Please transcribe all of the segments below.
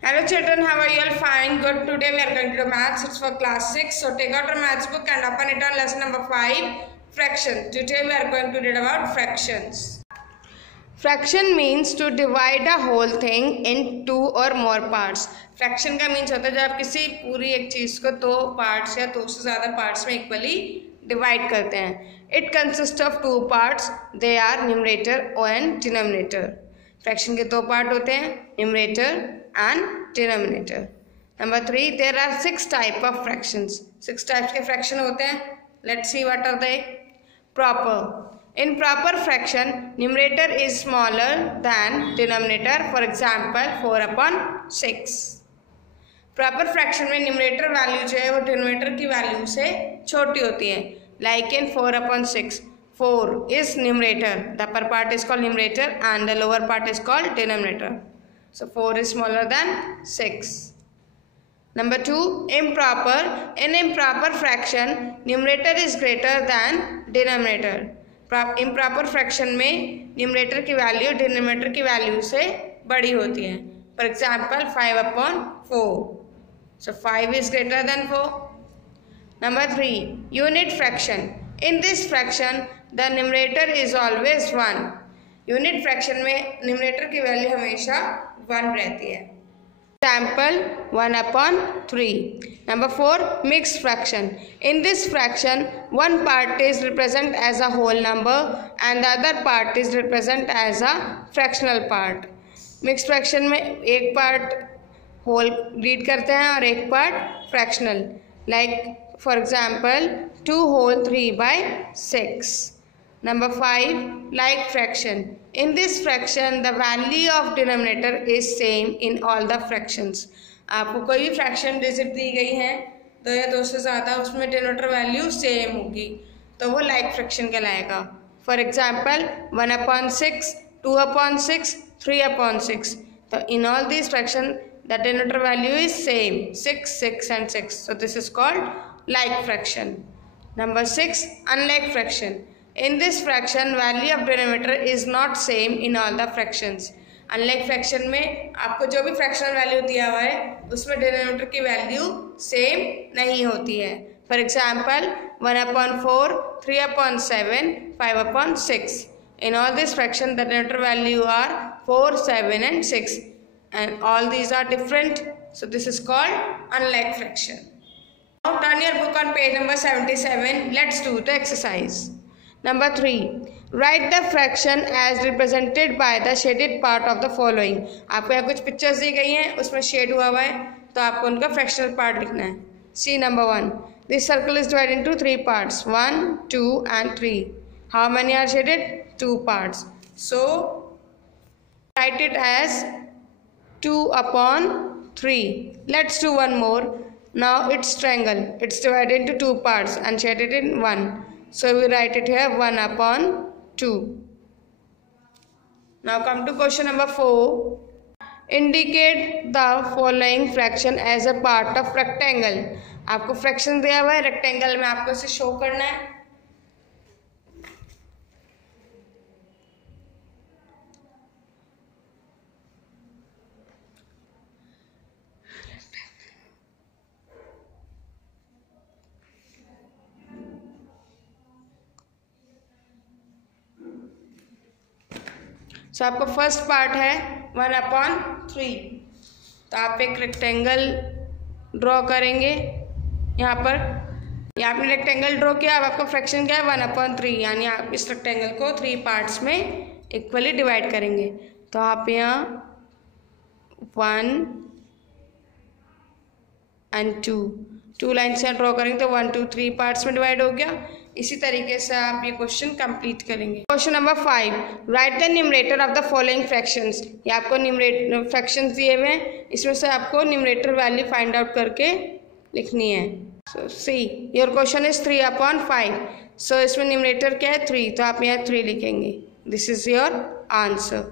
Hello children, how are you all? Fine, good. Today we are going to do maths. It's for class 6. So take out your maths book and open it on lesson number 5, fractions. Today we are going to read about fractions. Fraction means to divide a whole thing in two or more parts. Fraction का means होता है जब आप किसी पूरी एक चीज को दो parts या दो से ज़्यादा parts में equally divide करते हैं. It consists of two parts. They are numerator and denominator. Fraction के दो पार्ट होते हैं, numerator and denominator. Number 3, there are 6 type of fractions. 6 types के फ्रैक्शन होते हैं. Let's see what are they. Proper. In proper fraction numerator is smaller than denominator. For example 4/6. Proper fraction में numerator value जो है वो denominator की value से छोटी होती है. Like in 4/6. 4 is numerator. The upper part is called numerator and the lower part is called denominator. So 4 is smaller than 6. Number 2, improper. In improper fraction, numerator is greater than denominator. Improper fraction में numerator की value denominator की value से बड़ी होती है. For example 5/4. So 5 is greater than 4. Number 3, unit fraction. In this fraction the numerator is always 1. Unit fraction में numerator की value हमेशा 1 रहती है. Example 1/3. Number 4, mixed fraction. In this fraction one part is represent as a whole number and the other part is represent as a fractional part. Mixed fraction में एक part whole read करते हैं और एक part fractional. Like for example 2/3/6. Number 5, like fraction. In this fraction, the value of denominator is same in all the fractions. आपको कोई भी fraction digit दी गई है, दो या दो से ज़्यादा, उसमें डिनोमिनेटर वैल्यू सेम होगी, तो वो लाइक फ्रैक्शन कहलाएगा. For example 1/6, 2/6, 3/6. तो in all these fraction, the denominator value is same, 6, 6 and 6. So this is called like fraction. Number 6, unlike fraction. In this fraction, value of denominator is not same in all the fractions. Unlike fraction में आपको जो भी fractional value दिया हुआ है उसमें denominator की value same नहीं होती है. For example 1/4, 3/7, 5/6. In all this fraction the denominator value are 4, 7 and 6 and all these are different. So this is called unlike fraction. Now turn your book on page number 77. Let's do the exercise. Number 3, write the fraction as represented by the shaded part of the following. आपको यहाँ कुछ pictures दी गई हैं, उसमें shade हुआ हुआ है, तो आपको उनका फ्रैक्शनल पार्ट लिखना है. See number 1. This circle is divided into 3 parts, 1, 2 and 3. How many are shaded? 2 parts. So write it as 2/3. Let's do one more. Now it's triangle. It's divided into 2 parts and shaded in 1. So we write it here 1/2. Now come to question number 4. Indicate the following fraction as a part of rectangle. आपको fraction दिया हुआ है, rectangle में आपको इसे show करना है. तो आपका फर्स्ट पार्ट है 1/3. तो आप एक रेक्टेंगल ड्रॉ करेंगे. यहाँ पर आपने रेक्टेंगल ड्रॉ किया. अब आपका फ्रैक्शन क्या है 1/3, यानी आप इस रेक्टेंगल को 3 पार्ट्स में इक्वली डिवाइड करेंगे. तो आप यहाँ 1 and 2 लाइन्स यहाँ ड्रॉ करेंगे तो 1, 2, 3 पार्ट्स में डिवाइड हो गया. इसी तरीके से आप ये क्वेश्चन कंप्लीट करेंगे. Question number 5, right the numerator of the following fractions. ये आपको न्यूमरेटर फ्रैक्शंस दिए हुए हैं, इसमें से आपको न्यूमरेटर वैल्यू फाइंड आउट करके लिखनी है. सो सी योर क्वेश्चन इज 3/5. सो इसमें न्यूमरेटर क्या है 3, तो आप यहाँ 3 लिखेंगे. This is your answer.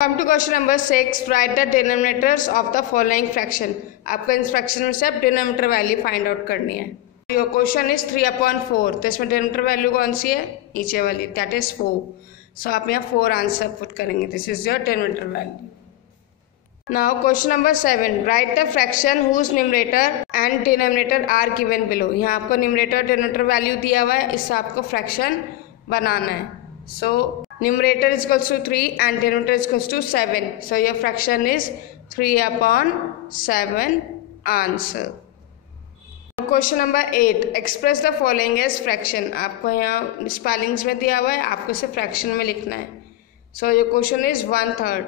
Come to question number 6, right the denominators of the following fraction. आपको इन फ्रैक्शन में से डिनोमिनेटर वैल्यू फाइंड आउट करनी है. Your question is 3/4. तो इसमें डिनोमिनेटर वैल्यू कौन सी है, नीचे वाली, दैट इज 4. सो आप यहाँ 4 आंसर पुट करेंगे. This is your denominator value. Now question number 7. Write the fraction whose numerator and denominator are given below. यहाँ आपको numerator denominator value दिया हुआ है, इससे आपको fraction बनाना है. So numerator is equals to 3 and denominator is equals to 7. So your fraction is 3/7 answer. Question number 8. Express the following as fraction. आपको यहाँ स्पेलिंग्स में दिया हुआ है, आपको इसे फ्रैक्शन में लिखना है. सो ये क्वेश्चन इज 1/3.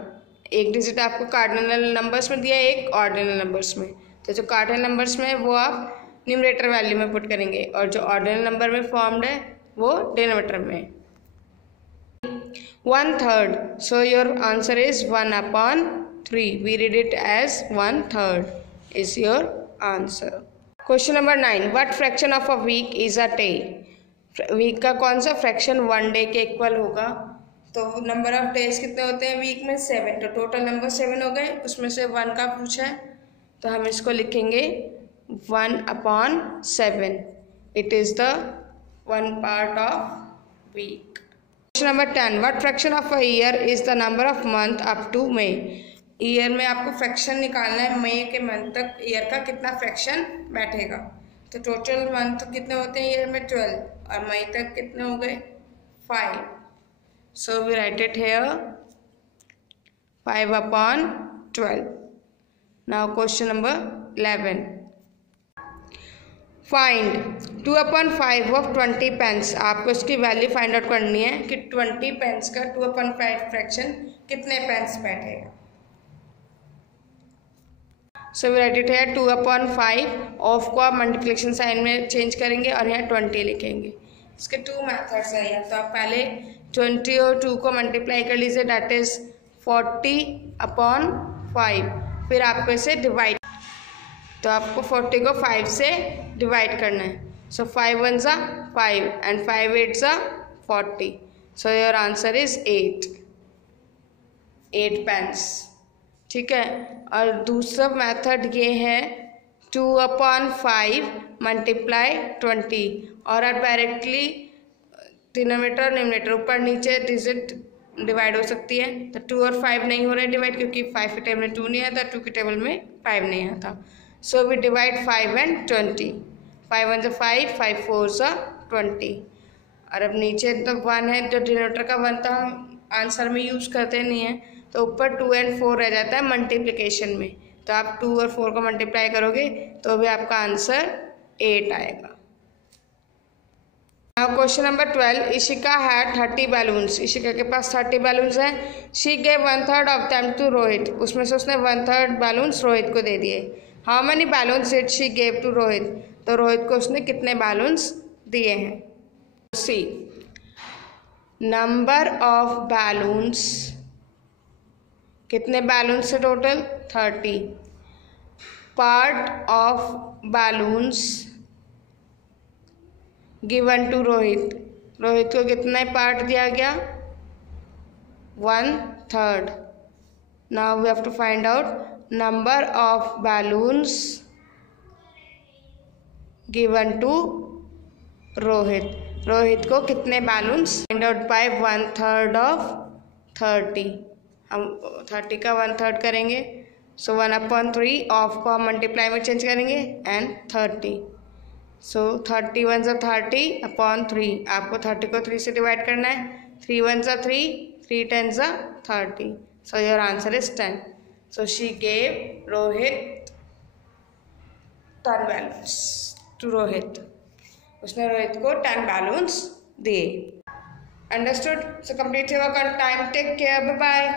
एक डिजिट आपको कार्डिनल नंबर्स में दिया है, एक ऑर्डिनल नंबर्स में. तो जो कार्डिनल नंबर्स में है वो आप न्यूमरेटर वैल्यू में पुट करेंगे और जो ऑर्डिनल नंबर में फॉर्म्ड है वो डिनोमिनेटर में. 1/3. So your answer is 1/3. We read it as 1/3 is your answer. Question number 9. What fraction of a week is a day. Week का कौन सा फ्रैक्शन 1 डे के इक्वल होगा. तो नंबर ऑफ डेज कितने होते हैं वीक में 7. तो टोटल नंबर 7 हो गए, उसमें से 1 का पूछा है तो हम इसको लिखेंगे 1/7. It is the 1 part of week. Question number 10. What fraction of a year is the number of month up to May. Year में आपको फ्रैक्शन निकालना है, मई के मंथ तक ईयर का कितना फ्रैक्शन बैठेगा. तो टोटल मंथ कितने होते हैं ईयर में 12 और मई तक कितने हो गए 5. So we write it here 5/12. Now question number 11. Find 2/5 of 20 pence. आपको इसकी वैल्यू फाइंड आउट करनी है कि 20 पेंस का 2/5 फ्रैक्शन कितने पेंस बैठेगा. सो वी राइट इट है 2/5. ऑफ को आप मल्टीप्लिकेशन साइन में चेंज करेंगे और यहाँ 20 लिखेंगे. इसके 2 मेथड्स हैं. या तो आप पहले 20 और 2 को मल्टीप्लाई कर लीजिए, दैट इज 40/5. फिर आपको इसे डिवाइड, तो आपको 40 को 5 से डिवाइड करना है. सो 5 1 ज़ा 5 एंड 5 8 ज़ा 40. So your answer is 8 pence. ठीक है. और दूसरा मेथड ये है 2/5 मल्टीप्लाई 20. और आप डायरेक्टली डिनोमिनेटर और न्यूमरेटर ऊपर नीचे डिजिट डिवाइड हो सकती है. तो 2 और 5 नहीं हो रहे डिवाइड, क्योंकि 5 के टेबल में 2 नहीं आता, 2 के टेबल में 5 नहीं आता. So we divide 5 and 20. 5 1 ज़ा 5, 5 4 ज़ा 20. और अब नीचे तो 1 है, तो डिनोमिनेटर का 1 तो हम आंसर में यूज़ करते नहीं हैं, तो ऊपर 2 एंड 4 रह जाता है मल्टीप्लिकेशन में. तो आप 2 और 4 को मल्टीप्लाई करोगे तो भी आपका आंसर 8 आएगा. Now question number 12. Ishika had 30 balloons. Ishika के पास 30 बैलून्स हैं. She gave 1/3 of them to Rohit. उसमें से उसने 1/3 बैलून्स रोहित को दे दिए. How many balloons did she gave to Rohit. तो रोहित को उसने कितने बैलून्स दिए हैं. सी नंबर ऑफ बैलून्स, कितने बैलून्स है total 30. Part of balloons given to Rohit. Rohit को कितना पार्ट दिया गया 1/3. Now we have to find out number of balloons given to Rohit. Rohit को कितने balloons find out by 1/3 of 30. हम 30 का 1/3 करेंगे. सो 1/3 ऑफ को हम मल्टीप्लाई में चेंज करेंगे एंड 30. सो 30 1 ज़ा 30/3. आपको 30 को 3 से डिवाइड करना है. 3 1 ज़ा 3, 3 10 ज़ा 30. So your answer is 10. So she gave Rohit 10 balloons to Rohit. उसने रोहित को 10 बैलून्स दिए. Understood. So complete your work on time. Take care. Bye bye.